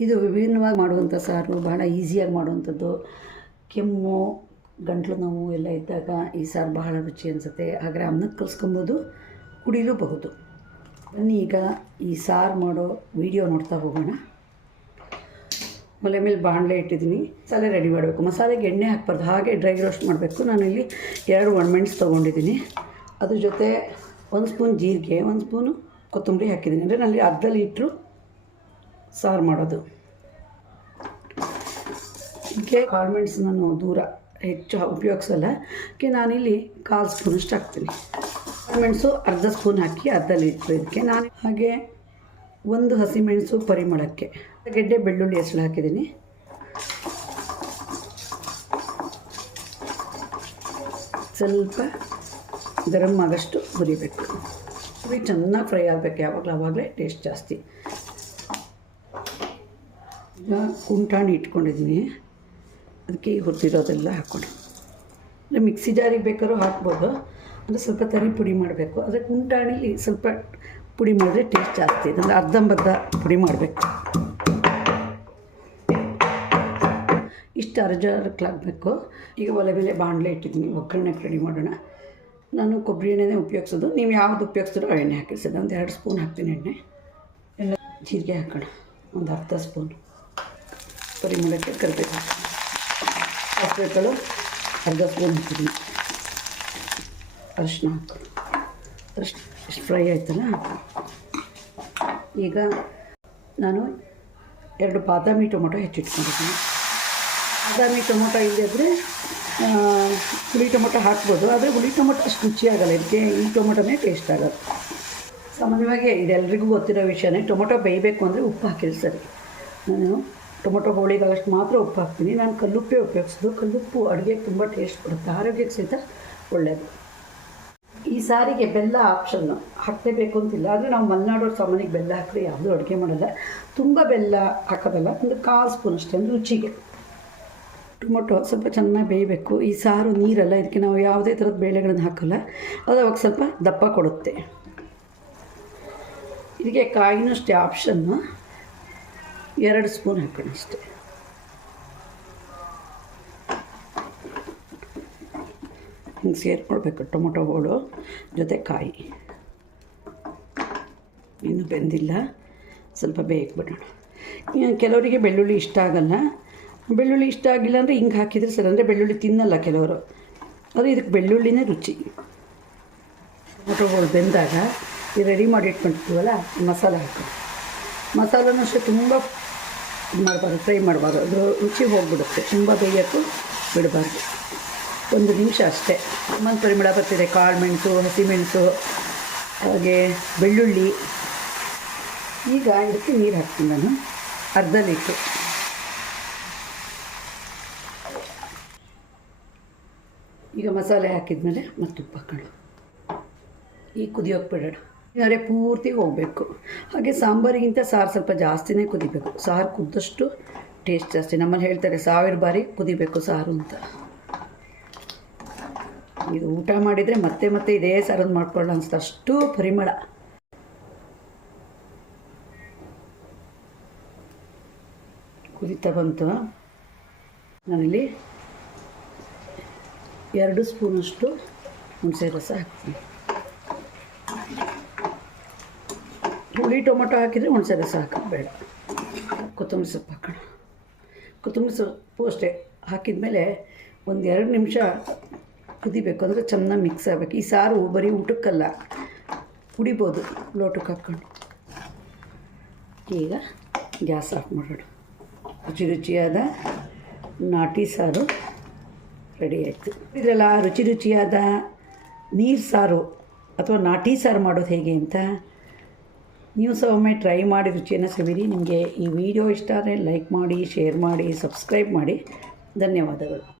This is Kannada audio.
ಇದು ವಿಭಿನ್ನವಾಗಿ ಮಾಡುವಂಥ ಸಾರು, ಬಹಳ ಈಸಿಯಾಗಿ ಮಾಡುವಂಥದ್ದು. ಕೆಮ್ಮು, ಗಂಟ್ಲು ನೋವು ಎಲ್ಲ ಇದ್ದಾಗ ಈ ಸಾರು ಬಹಳ ರುಚಿ ಅನಿಸುತ್ತೆ. ಆದರೆ ಅನ್ನಕ್ಕೆ ಕಲಿಸ್ಕೊಬೋದು ಕುಡಿಯಲೂಬಹುದು ಬನ್ನಿ ಈಗ ಈ ಸಾರು ಮಾಡೋ ವಿಡಿಯೋ ನೋಡ್ತಾ ಹೋಗೋಣ. ಒಲೆ ಮೇಲೆ ಬಾಣಲೆ ಇಟ್ಟಿದ್ದೀನಿ. ಮಸಾಲೆ ರೆಡಿ ಮಾಡಬೇಕು. ಮಸಾಲೆಗೆ ಎಣ್ಣೆ ಹಾಕ್ಬಾರ್ದು. ಹಾಗೆ ಡ್ರೈ ರೋಸ್ಟ್ ಮಾಡಬೇಕು. ನಾನು ಇಲ್ಲಿ ಎರಡು ಒಣಮೆಣ್ಸು ತೊಗೊಂಡಿದ್ದೀನಿ. ಅದ್ರ ಜೊತೆ ಒಂದು ಸ್ಪೂನ್ ಜೀರಿಗೆ, ಒಂದು ಸ್ಪೂನು ಕೊತ್ತಂಬರಿ ಹಾಕಿದ್ದೀನಿ. ಅಂದರೆ ನಾನು ಅರ್ಧ ಲೀಟ್ರು ಸಾರು ಮಾಡೋದು. ಇದಕ್ಕೆ ಕಾಳ್ಮೆಣ್ಸು ನಾನು ದೂರ ಹೆಚ್ಚು ಉಪಯೋಗಿಸಲ್ಲ. ಅದಕ್ಕೆ ನಾನಿಲ್ಲಿ ಕಾಲು ಸ್ಪೂನಷ್ಟು ಹಾಕ್ತೀನಿ. ಕಾಳುಮೆಣಸು ಅರ್ಧ ಸ್ಪೂನ್ ಹಾಕಿ ಅರ್ಧ ಲೀಟ್ರ್ ಇದಕ್ಕೆ ನಾನು ಹಾಗೆ ಒಂದು ಹಸಿಮೆಣಸು ಪರಿಮಳಕ್ಕೆ ಗೆಡ್ಡೆ ಬೆಳ್ಳುಳ್ಳಿ ಹೆಸಳು ಹಾಕಿದ್ದೀನಿ. ಸ್ವಲ್ಪ ಗರಮ್ ಆಗಷ್ಟು ಹುರಿಬೇಕು. ಹುರಿ ಚೆನ್ನಾಗಿ ಫ್ರೈ ಆಗಬೇಕು ಯಾವಾಗಲೂ ಆವಾಗಲೇ ಟೇಸ್ಟ್ ಜಾಸ್ತಿ. ಈಗ ಕುಂಟಾಣಿ ಇಟ್ಕೊಂಡಿದ್ದೀನಿ ಅದಕ್ಕೆ ಹುರಿದಿರೋದೆಲ್ಲ ಹಾಕ್ಕೊಂಡು. ಅಂದರೆ ಮಿಕ್ಸಿ ಜಾರಿಗೆ ಬೇಕಾದ್ರೂ ಹಾಕ್ಬೋದು. ಅಂದರೆ ಸ್ವಲ್ಪ ತರಿ ಪುಡಿ ಮಾಡಬೇಕು. ಆದರೆ ಕುಂಟಾಣಿ ಸ್ವಲ್ಪ ಪುಡಿ ಮಾಡಿದ್ರೆ ಟೇಸ್ಟ್ ಜಾಸ್ತಿ. ಅಂದರೆ ಅರ್ಧಂಬರ್ಧ ಪುಡಿ ಮಾಡಬೇಕು. ಇಷ್ಟು ಅರ್ಜರ್ಕ್ಲಾಗಬೇಕು. ಈಗ ಒಲೆ ಮೇಲೆ ಬಾಣಲೆ ಇಟ್ಟಿದ್ದೀನಿ. ಒಗ್ಗರಣೆಗೆ ರೆಡಿ ಮಾಡೋಣ. ನಾನು ಕೊಬ್ಬರಿ ಎಣ್ಣೆನೇ ಉಪಯೋಗಿಸೋದು. ನೀವು ಯಾವ್ದು ಉಪಯೋಗಿಸಿದ್ರೋ ಎಣ್ಣೆ ಹಾಕಿಸೋದು ಒಂದು ಎರಡು ಸ್ಪೂನ್ ಹಾಕ್ತೀನಿ ಎಣ್ಣೆ. ಎಲ್ಲ ಜೀರಿಗೆ ಹಾಕೋಣ. ಒಂದು ಅರ್ಧ ಸ್ಪೂನ್. ಪರಿಮಳಕ್ಕೆ ಕರಿಬೇಕು. ಸಾಸಿವೆಗಳು ಅರ್ಧ ಸ್ಪೂನ್ ಹಾಕಿದ್ದೀನಿ. ಅರಿಶಿನ ಇಷ್ಟು ಫ್ರೈ ಆಯ್ತಲ್ಲ? ಈಗ ನಾನು ಎರಡು ಬಾದಾಮಿ ಟೊಮೊಟೊ ಹೆಚ್ಚಿಟ್ಕೊಂಡಿದ್ದೀನಿ. ಬಾದಾಮಿ ಟೊಮೊಟೊ ಇಲ್ಲದಿದ್ದರೆ ಹುಳಿ ಟೊಮೊಟೊ ಹಾಕ್ಬೋದು. ಆದರೆ ಹುಳಿ ಟೊಮೊಟೊ ಅಷ್ಟು ರುಚಿಯಾಗಲ್ಲ ಇದಕ್ಕೆ ಈ ಟೊಮೊಟೊನೇ ಟೇಸ್ಟ್ ಆಗೋದು. ಸಾಮಾನ್ಯವಾಗಿ ಇದೆಲ್ಲರಿಗೂ ಗೊತ್ತಿರೋ ವಿಷಯನೇ ಟೊಮೊಟೊ ಬೇಯಬೇಕು ಅಂದರೆ ಉಪ್ಪು ಹಾಕಿಲ್ಲ ಸರಿ ನಾನು ಟೊಮೊಟೊ ಹೋಳಿಗಾಗಷ್ಟು ಮಾತ್ರ ಉಪ್ಪು ಹಾಕ್ತೀನಿ ನಾನು ಕಲ್ಲುಪ್ಪೇ ಉಪಯೋಗಿಸೋದು. ಕಲ್ಲುಪ್ಪು ಅಡುಗೆಗೆ ತುಂಬ ಟೇಸ್ಟ್ ಕೊಡುತ್ತೆ. ಆರೋಗ್ಯಕ್ಕೆ ಸಹಿತ ಒಳ್ಳೆಯದು ಈ ಸಾರಿಗೆ ಬೆಲ್ಲ ಆಪ್ಷನ್ನು ಹಾಕಲೇಬೇಕು ಅಂತಿಲ್ಲ. ಆದರೆ ನಾವು ಮಲೆನಾಡೋರು ಸಾಮಾನಿಗೆ ಬೆಲ್ಲ ಹಾಕಿದ್ರೆ ಯಾವುದೂ ಅಡುಗೆ ಮಾಡಲ್ಲ. ತುಂಬ ಬೆಲ್ಲ ಹಾಕೋದಲ್ಲ. ಒಂದು ಕಾಲು ಸ್ಪೂನ್ ಅಷ್ಟೇ, ಒಂದು ರುಚಿಗೆ. ಟೊಮೊಟೊ ಸ್ವಲ್ಪ ಚೆನ್ನಾಗಿ ಬೇಯಬೇಕು. ಈ ಸಾರು ನೀರಲ್ಲ, ಇದಕ್ಕೆ ನಾವು ಯಾವುದೇ ಥರದ ಬೇಳೆಗಳನ್ನು ಹಾಕಲ್ಲ. ಅದು ಅವಾಗ ಸ್ವಲ್ಪ ದಪ್ಪ ಕೊಡುತ್ತೆ. ಇದಕ್ಕೆ ಕಾಯಿನೂ ಅಷ್ಟೇ ಆಪ್ಷನ್ನು ಎರಡು ಸ್ಪೂನ್ ಹಾಕೋಣ ಅಷ್ಟೇ. ಹಿಂಗೆ ಸೇರಿಕೊಳ್ಬೇಕು ಟೊಮೊಟೊ ಹೋಳು ಜೊತೆ ಕಾಯಿ. ಇನ್ನೂ ಬೆಂದಿಲ್ಲ. ಸ್ವಲ್ಪ ಬಿಡೋಣ. ಕೆಲವರಿಗೆ ಬೆಳ್ಳುಳ್ಳಿ ಇಷ್ಟ ಆಗಲ್ಲ. ಬೆಳ್ಳುಳ್ಳಿ ಇಷ್ಟ ಆಗಿಲ್ಲ ಅಂದರೆ ಹಿಂಗೆ ಹಾಕಿದರೆ ಸರಿ, ಅಂದರೆ ಬೆಳ್ಳುಳ್ಳಿ ತಿನ್ನಲ್ಲ ಕೆಲವರು. ಆದರೆ ಇದಕ್ಕೆ ಬೆಳ್ಳುಳ್ಳಿನೇ ರುಚಿ. ಟೊಮೊಟೊ ಹೋಳು ಬೆಂದಾಗ ಈ ರೆಡಿ ಮಾಡಿ ಇಟ್ಕೊಂಡಿರ್ತೀವಲ್ಲ ಮಸಾಲೆ ಹಾಕಿ ಮಸಾಲನೂ ಅಷ್ಟೇ ತುಂಬ ಇದು ಮಾಡಬಾರ್ದು, ಫ್ರೈ ಮಾಡಬಾರ್ದು. ಅದು ರುಚಿ ಹೋಗ್ಬಿಡುತ್ತೆ. ತುಂಬ ಬೇಯೋಕ್ಕೂ ಬಿಡಬಾರ್ದು. ಒಂದು ನಿಮಿಷ ಅಷ್ಟೇ. ಒಂದು ಪರಿಮಳ ಬರ್ತಿದೆ. ಕಾಳು ಮೆಣಸು ಹಸಿಮೆಣಸು ಹಾಗೆ ಬೆಳ್ಳುಳ್ಳಿ. ಈಗ ಇದಕ್ಕೆ ನೀರು ಹಾಕ್ತೀನಿ ನಾನು. ಅರ್ಧ ಲೀಟ್ರು. ಈಗ ಮಸಾಲೆ ಹಾಕಿದ್ಮೇಲೆ ಮತ್ತೆ ಉಪ್ಪು ಹಾಕೊಂಡು ಈಗ ಕುದಿಯೋಕೆ ಬಿಡೋಣ. ಅಂದರೆ ಪೂರ್ತಿ ಹೋಗಬೇಕು. ಹಾಗೆ ಸಾಂಬಾರಿಗಿಂತ ಸಾರು ಸ್ವಲ್ಪ ಜಾಸ್ತಿನೇ ಕುದಿಬೇಕು. ಸಾರು ಕುದ್ದಷ್ಟು ಟೇಸ್ಟ್ ಜಾಸ್ತಿ. ನಮ್ಮಲ್ಲಿ ಹೇಳ್ತಾರೆ ಸಾವಿರ ಬಾರಿ ಕುದಿಬೇಕು ಸಾರು ಅಂತ. ಇದು ಊಟ ಮಾಡಿದರೆ ಮತ್ತೆ ಮತ್ತೆ ಇದೇ ಸಾರನ್ನು ಮಾಡ್ಕೊಳ್ಳೋ ಅನ್ಸುತ್ತೆ. ಅಷ್ಟು ಪರಿಮಳ. ಕುದಿತಾ ಬಂತು. ನಾನಿಲ್ಲಿ ಎರಡು ಸ್ಪೂನಷ್ಟು ಹುಣಸೆ ರಸ ಹಾಕ್ತೀನಿ. ಹುಳಿ ಟೊಮೊಟೊ ಹಾಕಿದರೆ ಹುಣಸೆ ಹಾಕೋದು ಬೇಡ. ಕೊತ್ತಂಬರಿ ಸೊಪ್ಪು ಹಾಕೋಣ. ಕೊತ್ತಂಬರಿ ಸೊಪ್ಪು ಅಷ್ಟೇ. ಹಾಕಿದ ಒಂದು ಎರಡು ನಿಮಿಷ ಕುದಿಬೇಕು. ಅಂದರೆ ಚೆನ್ನಾಗಿ ಮಿಕ್ಸ್ ಆಗಬೇಕು. ಈ ಸಾರು ಬರೀ ಊಟಕ್ಕಲ್ಲ, ಕುಡಿಬೋದು. ಲೋಟಕ್ಕೆ ಹಾಕ್ಕೊಂಡು ಈಗ ಗ್ಯಾಸ್ ಆಫ್ ಮಾಡೋಣ. ರುಚಿ ರುಚಿಯಾದ ನಾಟಿ ಸಾರು ರೆಡಿ ಆಯಿತು. ಇದರಲ್ಲ ರುಚಿ ರುಚಿಯಾದ ನೀರು ಸಾರು ಅಥವಾ ನಾಟಿ ಸಾರು ಮಾಡೋದು ಹೇಗೆ ಅಂತ ನೀವು ಸಹ ಒಮ್ಮೆ ಟ್ರೈ ಮಾಡಿ ರುಚಿಯನ್ನು ಸವಿರಿ. ನಿಮಗೆ ಈ ವಿಡಿಯೋ ಇಷ್ಟ ಆದರೆ ಲೈಕ್ ಮಾಡಿ, ಶೇರ್ ಮಾಡಿ, ಸಬ್ಸ್ಕ್ರೈಬ್ ಮಾಡಿ. ಧನ್ಯವಾದಗಳು.